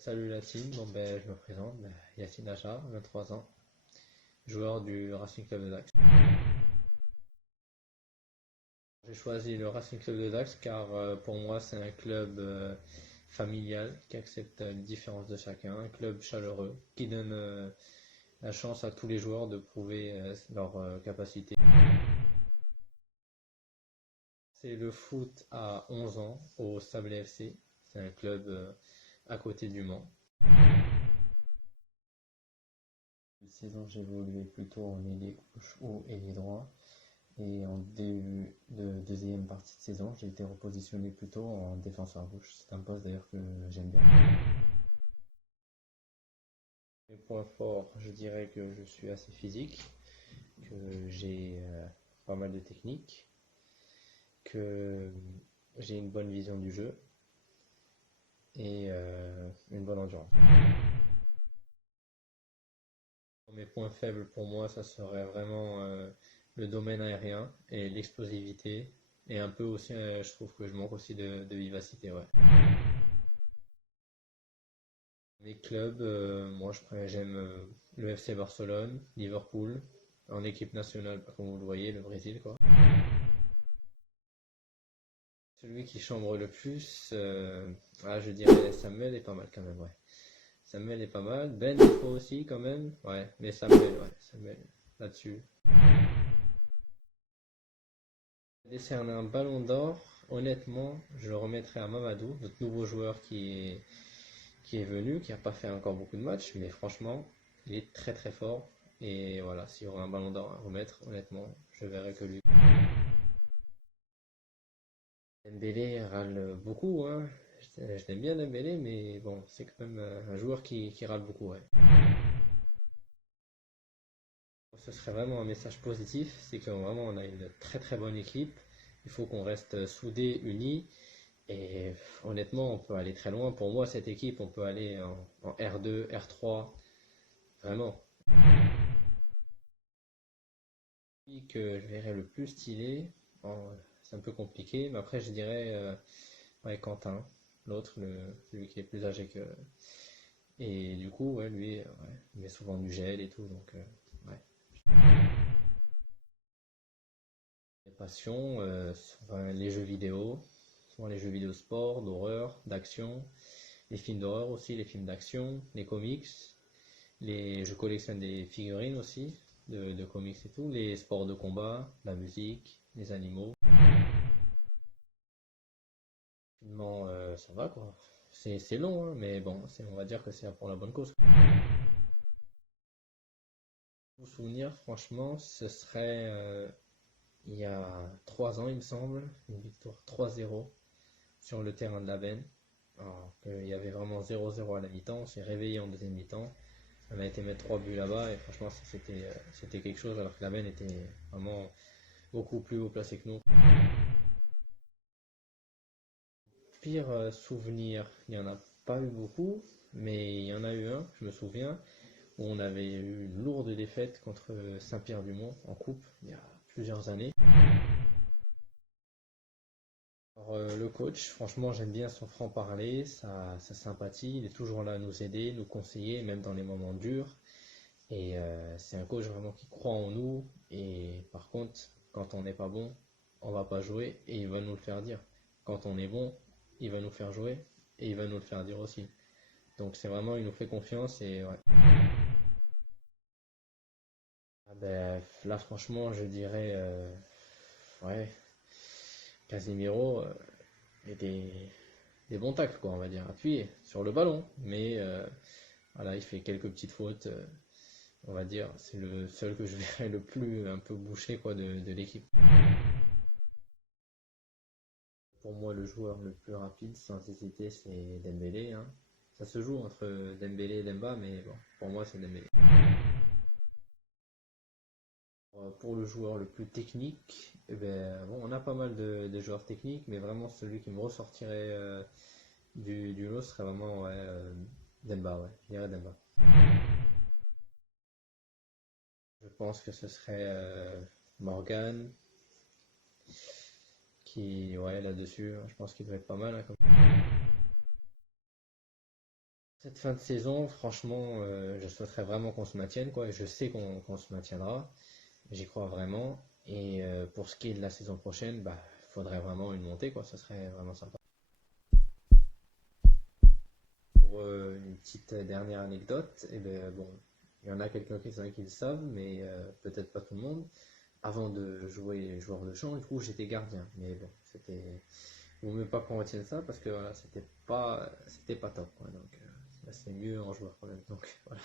Salut la team, bon ben je me présente, Yacine Achar, 23 ans, joueur du Racing Club de Dax. J'ai choisi le Racing Club de Dax car pour moi c'est un club familial qui accepte les différences de chacun, un club chaleureux qui donne la chance à tous les joueurs de prouver leur capacité. C'est le foot à 11 ans au Sablé FC, c'est un club à côté du Mans. Cette saison, j'ai évolué plutôt en ailier gauche ou ailier droit. Et en début de deuxième partie de saison, j'ai été repositionné plutôt en défenseur gauche. C'est un poste d'ailleurs que j'aime bien. Mes points forts, je dirais que je suis assez physique, que j'ai pas mal de technique, que j'ai une bonne vision du jeu et une bonne endurance. Mes points faibles pour moi, ça serait vraiment le domaine aérien et l'explosivité. Et un peu aussi, je trouve que je manque aussi de vivacité, ouais. Les clubs, moi j'aime le FC Barcelone, Liverpool, en équipe nationale, comme vous le voyez, le Brésil quoi. Celui qui chambre le plus, je dirais Samuel est pas mal quand même, ouais. Samuel est pas mal, Ben il faut aussi quand même, ouais, mais Samuel, ouais, Samuel là-dessus. Décerner un ballon d'or, honnêtement, je le remettrai à Mamadou, notre nouveau joueur qui est venu, qui n'a pas fait encore beaucoup de matchs, mais franchement, il est très très fort. Et voilà, s'il y aura un ballon d'or à remettre, honnêtement, je verrai que lui. Dembélé râle beaucoup, hein. Je l'aime bien Dembélé, mais bon, c'est quand même un joueur qui râle beaucoup, ouais. Ce serait vraiment un message positif, c'est que vraiment on a une très très bonne équipe. Il faut qu'on reste soudés, unis. Et honnêtement, on peut aller très loin. Pour moi, cette équipe, on peut aller en R2, R3, vraiment. Celui que je verrais le plus stylé, c'est un peu compliqué, mais après je dirais ouais, Quentin, l'autre, celui qui est plus âgé que. Et du coup, ouais, lui, ouais, il met souvent du gel et tout, donc ouais. Les passions, enfin, les jeux vidéo, souvent les jeux vidéo sport, d'horreur, d'action, les films d'horreur aussi, les films d'action, les comics, je collectionne des figurines aussi, de comics et tout, les sports de combat, la musique, les animaux. Non, ça va quoi. C'est long, hein, mais bon, on va dire que c'est pour la bonne cause. Mon souvenir, franchement, ce serait il y a 3 ans, il me semble, une victoire 3-0 sur le terrain de la Benne. Alors qu'il y avait vraiment 0-0 à la mi-temps, on s'est réveillé en deuxième mi-temps. On a été mettre 3 buts là-bas et franchement, c'était quelque chose alors que la Benne était vraiment beaucoup plus haut placé que nous. Pire souvenir, il n'y en a pas eu beaucoup, mais il y en a eu un, je me souviens, où on avait eu une lourde défaite contre Saint-Pierre-du-Mont en coupe il y a plusieurs années. Alors, le coach, franchement, j'aime bien son franc-parler, sa sympathie, il est toujours là à nous aider, nous conseiller, même dans les moments durs. Et c'est un coach vraiment qui croit en nous. Et par contre, quand on n'est pas bon, on va pas jouer et il va nous le faire dire. Quand on est bon, il va nous faire jouer et il va nous le faire dire aussi. Donc c'est vraiment, il nous fait confiance et ouais. Ah ben, là franchement, je dirais, ouais, Casemiro et des bons tacles quoi, on va dire, appuyé sur le ballon. Mais voilà, il fait quelques petites fautes. On va dire, c'est le seul que je verrais le plus un peu bouché quoi de l'équipe. Pour moi, le joueur le plus rapide, sans hésiter, c'est Dembélé, hein. Ça se joue entre Dembélé et Demba, mais bon, pour moi, c'est Dembélé. Pour le joueur le plus technique, eh ben, bon, on a pas mal de joueurs techniques, mais vraiment celui qui me ressortirait du lot serait vraiment ouais, Demba, ouais, je dirais Demba. Je pense que ce serait Morgan qui, ouais, là-dessus, je pense qu'il devrait être pas mal, hein, cette fin de saison, franchement, je souhaiterais vraiment qu'on se maintienne, quoi. Et je sais qu'on se maintiendra, j'y crois vraiment. Et pour ce qui est de la saison prochaine, bah, il faudrait vraiment une montée, quoi. Ça serait vraiment sympa. Pour une petite dernière anecdote, eh ben, bon, il y en a quelques-uns qui le savent, mais peut-être pas tout le monde. Avant de jouer joueur de champ, du coup, j'étais gardien. Mais bon, c'était. Vaut mieux pas qu'on retienne ça parce que voilà, c'était pas top, quoi. Donc, c'est mieux en joueur quand même. Donc, voilà.